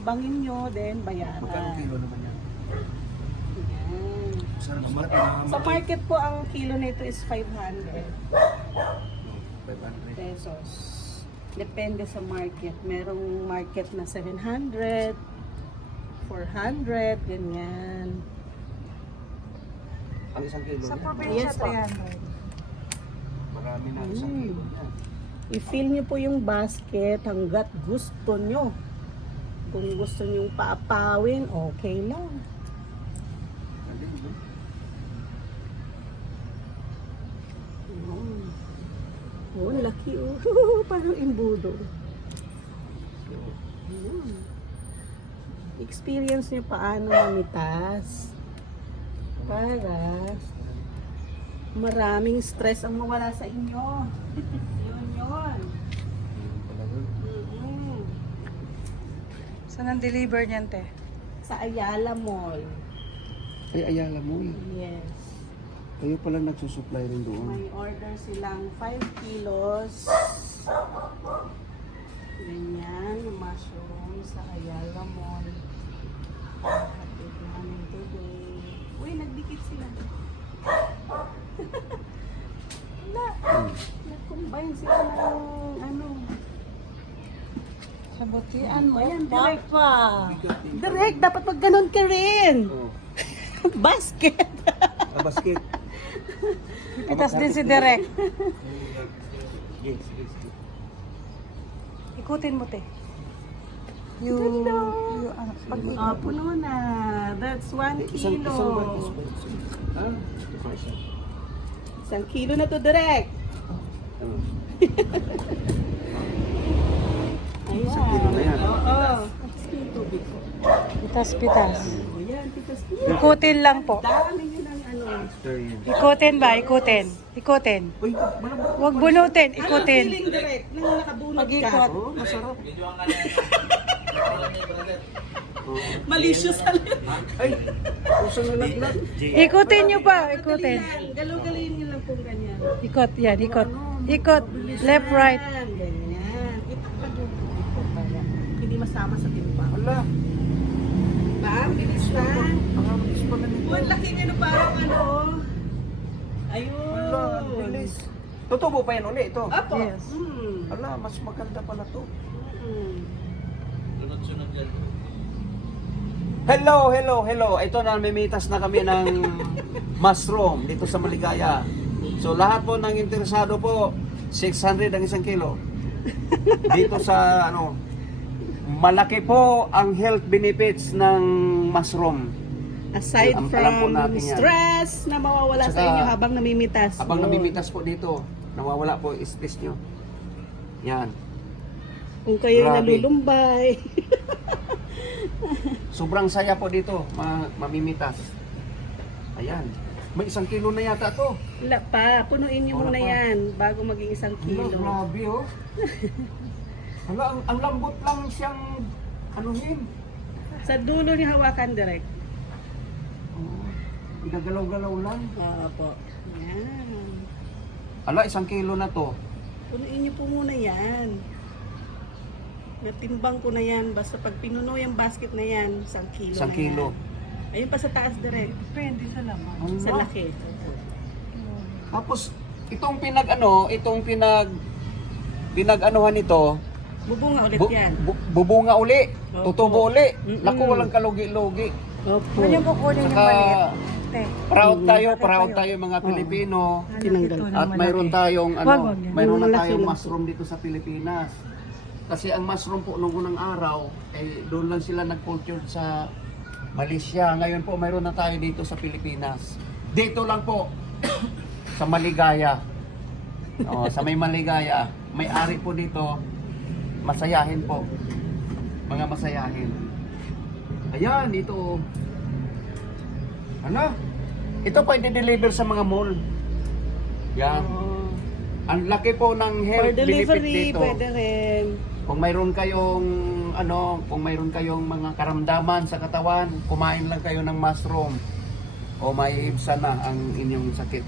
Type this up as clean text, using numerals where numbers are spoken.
Bangin nyo, then Magkano bayaran. kilo naman yan? Yan. Sarap naman. Sa market po, ang kilo nito is 500 500. pesos. Depende sa market. Merong market na 700, 400, ganyan. Ang isang kilo Sa yan. probinsya, Yes, po. 300. Marami na isang kilo yan. I-fill nyo po yung basket hanggat gusto nyo. Kung gusto nyo paapawin, okay lang. Galing, no? Oh, laki oh. Parang imbudo. Experience nyo paano mamitas. Para maraming stress ang mawala sa inyo. Yun. Mm-mm. Saan ang deliver niyan, te? Sa Ayala Mall. Ay, Ayala mo eh. Yes. Kayo pala nagsusupply rin doon. May order silang 5 kilos. Ganyan, mushroom sa Ayala Mall. Hatid namin today. Uy, nagdikit sila. Wala. Nag-combine sila ng ano. Sa butian mo. Ayan, direct pa. Direct, dapat mag ganon ka rin. Oh. Basket. Basket. Pitas din si Derek. Yes, yes. Ikutin mo, te. Yung pag Puno na. That's 1 kilo. Ah? 1 kilo na to, direct. Ayan. Isang kilo na yan. Oo. Tapos yung tubig ko. pitas. Ayan, titas ko. Ikutin lang po. Dami yun ang ano. Ikutin ba? Ikutin. Uy, malambot. Huwag bunutin. Ano ang Ikutin. feeling, direct? Nang nakabunod ka. Pag-ikot. Oh, masarap. Malicious alin. Ay, usang nalaglag. Ikutin nyo pa. Ikutin. Galaw-galin nyo lang kung ganyan. Ikot. Yan. Ikot. Ikot. Left, right. Ganyan. Itakpag yung ikot kaya. Hindi masama sa timpa. Wala. Ba? Ang bilis na. Ang bilis pala nito. Ang laki nyo na parang ano. Ayun. Wala, ang bilis. Tutubo pa yan ulit ito. Apo. Yes. Ala, mas maganda pala to. Hello. Ito na, mimitas na kami ng mushroom dito sa Maligaya. So lahat po ng interesado po, 600 ang isang kilo. Dito sa ano, malaki po ang health benefits ng mushroom. Aside Alam po from natin yan. stress na mawawala sa Saka, inyo habang namimitas. Habang Yun. namimitas po dito, nawawala po yung stress nyo. Yan. Kung kayo Grabe. nalulumbay. Sobrang saya po dito, mamimitas. Ayan. May 1 kilo na yata to. Wala pa. Punuin nyo Wala muna pa. yan bago maging 1 Hala, kilo. grabe oh. Hala, ang lambot lang siyang anuhin. Sa dulo ni hawakan direct. Oh, igagalaw-galaw lang. Oo po. Yan. Hala, 1 kilo na to. Punuin nyo po muna yan. Natimbang ko na yan. Basta pag pinuno yung basket na yan, 1 kilo 1 na kilo. yan. Ayun pa sa taas direct. Depende sa laman. Sa Hala. laki. Tapos, itong pinag-anuhan ito, Bubunga ulit yan. bubunga uli, Opo. tutubo uli. Mm-mm. Naku, walang kalugi-lugi. Opo. Kung yung kukunin yung Saka, maliit. Te. proud tayo mga Pilipino. Tinanggal. Ito ng At malaki. mayroon tayong Wag, wag yan. mayroon na Malaki tayong lang. mushroom dito sa Pilipinas. Kasi ang mushroom po nung unang araw doon lang sila nag-culture sa Malaysia. Ngayon po mayroon na tayo dito sa Pilipinas. Dito lang po sa Maligaya. Sa may Maligaya, may-ari po dito. Masayahin po. Mga masayahin. Ayan, dito. Ano? Ito pa i-deliver sa mga mall. Yan. Oo. Ang laki po ng For health benefit delivery, dito. pwede rin. Kung mayroon kayong mga karamdaman sa katawan, kumain lang kayo ng mushroom o may ibsa na ang inyong sakit.